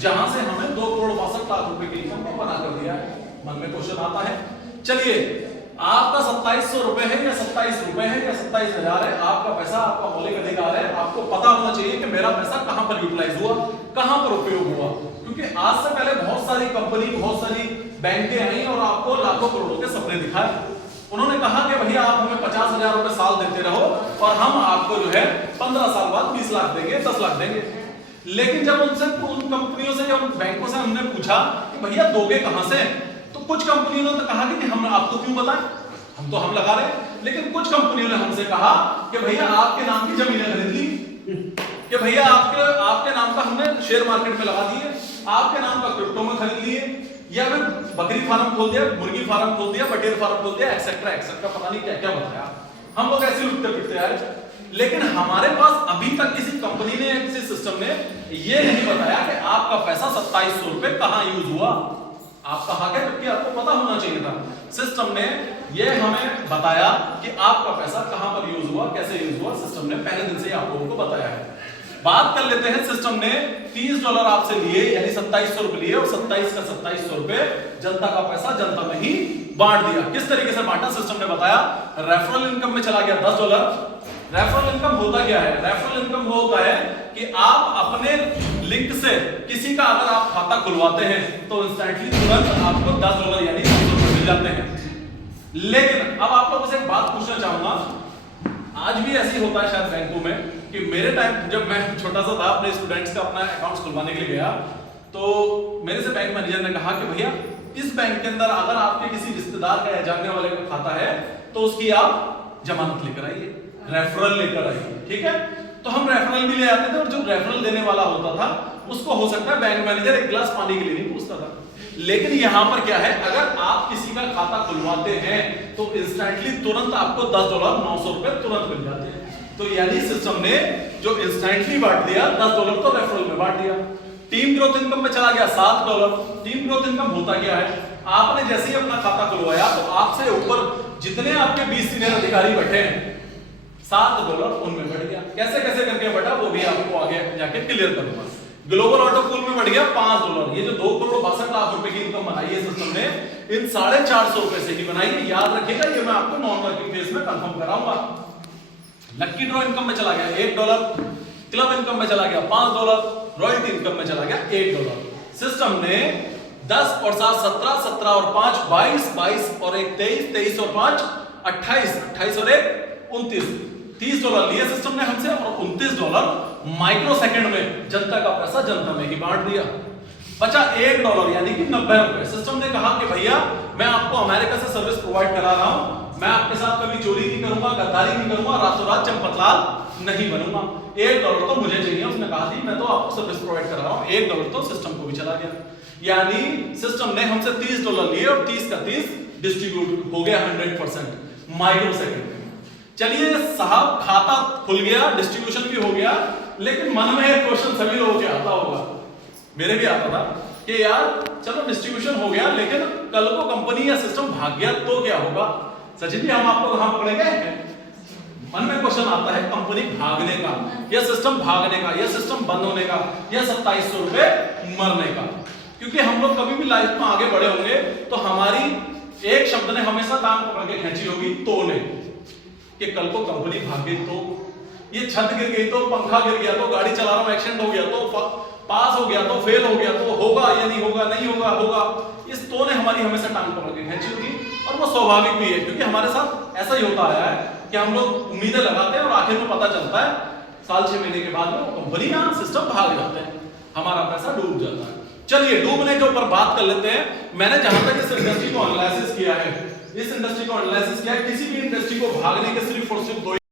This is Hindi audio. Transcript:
जहां से हमें 2,62,00,000 रुपए की इनकम को बना कर दिया है। मन में क्वेश्चन आता है, चलिए आपका 2700 रुपए है या 27 रुपए है या 27,000 है, आपका पैसा, आपका मौलिक अधिकार है, आपको पता होना चाहिए कि मेरा पैसा कहां पर यूटिलाइज हुआ, कहां पर उपयोग हुआ। क्योंकि आज से पहले बहुत सारी कंपनी, बहुत सारी बैंकें आई और आपको लाखों करोड़ों के सपने दिखाए। उन्होंने कहा कि भैया आप हमें 50,000 रुपए साल देते रहो और हम आपको जो है 15 साल बाद 20 लाख देंगे, 10 लाख देंगे। लेकिन जब उनसे, उन कंपनियों से, जब बैंकों से हमने पूछा कि भैया दोगे कहां से, तो कुछ कंपनियों ने तो कहा कि हम आपको क्यों बताएं, हम लगा रहे हैं। लेकिन कुछ कंपनियों ने हमसे कहा कि भैया आपके नाम की जमीनें खरीद ली, कि भैया आपके नाम का हमने शेयर मार्केट में लगा दिए, आपके नाम का क्रिप्टो में खरीद लिए, या फिर बकरी फार्म खोल दिया, मुर्गी फार्म खोल दिया, बटेर फार्म खोल दिया, एक्सेट्रा एक्सेट्रा, पता नहीं क्या क्या बताया। हम लोग ऐसे लुटते पिटते आए। लेकिन हमारे पास अभी तक किसी कंपनी ने, किसी सिस्टम ने ये नहीं बताया कि आपका पैसा 2700 रुपए कहां यूज हुआ। आपका हक है, जबकि आपको पता होना चाहिए था। सिस्टम ने ये हमें बताया कि आपका पैसा कहां पर यूज हुआ, कैसे यूज हुआ। सिस्टम ने पहले दिन से आप लोगों को बताया है। बात कर लेते हैं, सिस्टम ने $30 आपसे लिए, यानी 2700 रुपए लिए और 27 का 2700 रुपए जनता का पैसा जनता में ही बांट दिया। किस तरीके से बांटा, सिस्टम ने बताया। रेफरल इनकम में चला गया $10। रेफरल इनकम होता क्या है? रेफरल इनकम वो होता है कि आप अपने लिंक से किसी का अगर आप खाता खुलवाते हैं तो इंस्टेंटली तुरंत आपको $10 यानी $500 मिल जाते हैं। लेकिन अब आप लोगों से एक बात पूछना चाहूंगा, आज भी ऐसी होता है शायद बैंकों में कि मेरे टाइम जब मैं छोटा सा था, अपने स्टूडेंट्स का अपना अकाउंट खुलवाने के लिए गया, तो मेरे से बैंक मैनेजर ने कहा कि भैया इस बैंक के अंदर अगर आपके किसी रिश्तेदार का या जानने वाले का खाता है तो उसकी आप जमानत लेकर आइए, रेफरल लेकर आइए। ठीक है, तो हम रेफरल भी ले आते थे और जो रेफरल देने वाला होता था उसको हो सकता है बैंक मैनेजर एक गिलास पानी के लिए नहीं पूछता था। लेकिन यहां पर क्या है, अगर आप किसी का खाता खुलवाते हैं तो इंस्टेंटली तुरंत आपको $10 $900 रुपए तुरंत मिल जाते हैं। तो यानी सिस्टम ने जो इंस्टेंटली बांट दिया, $10 तो रेफरल में बांट दिया। टीम ग्रोथ इनकम में चला गया $7। टीम ग्रोथ इनकम होता क्या है, आपने जैसे ही अपना खाता खुलवाया तो आपसे ऊपर जितने आपके 20 सीनियर अधिकारी बैठे हैं, $7 उनमें बढ़ गया। कैसे कैसे करके बढ़ा वो भी आपको आगे जाके क्लियर करूंगा। ग्लोबल ऑटो पूल में बढ़ गया $5। ये जो 2,62,00,000 रुपए की इनकम बनाई है सिस्टम ने, इन 450 रुपए से ही बनाई है। याद रखिएगा, ये मैं आपको नॉन वर्किंग फेज में कंफर्म कराऊंगा। लकी ड्रॉ इनकम में चला गया $1, क्लब इनकम में चला गया $5, रॉयल्टी इनकम में चला गया $1। सिस्टम ने 10 और 7 17, 17 और 5 22, 22 और 1 23, 23 और 5 28, 28 और 1 29, $30 लिए सिस्टम ने हमसे और $29 माइक्रो सेकंड में जनता का पैसा जनता में ही बांट दिया। बचा $1 यानी कि $90। सिस्टम ने कहा कि भैया मैं आपको अमेरिका से सर्विस प्रोवाइड करा रहा हूं, मैं आपके साथ कभी चोरी नहीं करूंगा, गद्दारी नहीं करूंगा, रातों रात चंपतलाल नहीं बनूंगा। $1 तो मुझे चाहिए। उसने कहा थी मैं तो आपको सर्विस प्रोवाइड करा रहा हूं। $1 तो सिस्टम को भी चला गया। यानी सिस्टम ने हमसे $30 लिए और 30 का 30 डिस्ट्रीब्यूट हो गया 100% माइक्रो सेकंड में। चलिए साहब, खाता खुल गया, डिस्ट्रीब्यूशन भी हो गया, लेकिन मन में एक क्वेश्चन सभी लोगों के आता होगा, मेरे भी आता था कि यार चलो डिस्ट्रीब्यूशन हो गया, लेकिन कल को कंपनी या सिस्टम भाग गया तो क्या होगा? सचिन जी, हम आपको कहां पकड़ेंगे? मन में क्वेश्चन आता है कंपनी भागने का या सिस्टम भागने का या सिस्टम बंद होने का या 2700 रुपए मरने का। क्योंकि हम लोग कभी भी लाइफ में आगे बढ़े होंगे तो हमारी एक शब्द ने हमेशा टांग पकड़ के खींची होगी, तो ने, कि कल को कंपनी भाग गई तो, ये छत गिर गई तो, पंखा गिर गया तो, गाड़ी चला रहा हूं एक्सीडेंट हो गया तो, पास हो गया तो, फेल हो गया तो, होगा या नहीं होगा, नहीं होगा होगा। इस तो ने हमारी हमेशा टांग पकड़ के खींची होगी और वो स्वाभाविक भी है, क्योंकि हमारे साथ ऐसा ही होता आया है कि हम लोग उम्मीदें लगाते हैं और आखिर में पता चलता है साल 6 महीने के बाद में कंपनी या सिस्टम भाग जाते हैं, हमारा पैसा डूब जाता है। चलिए डूबने के ऊपर बात कर लेते हैं। मैंने जहां तक इस इंडस्ट्री को एनालिसिस किया है, इस इंडस्ट्री को एनालिसिस किया है, किसी भी इंडस्ट्री को भागने के सिर्फ और सिर्फ 2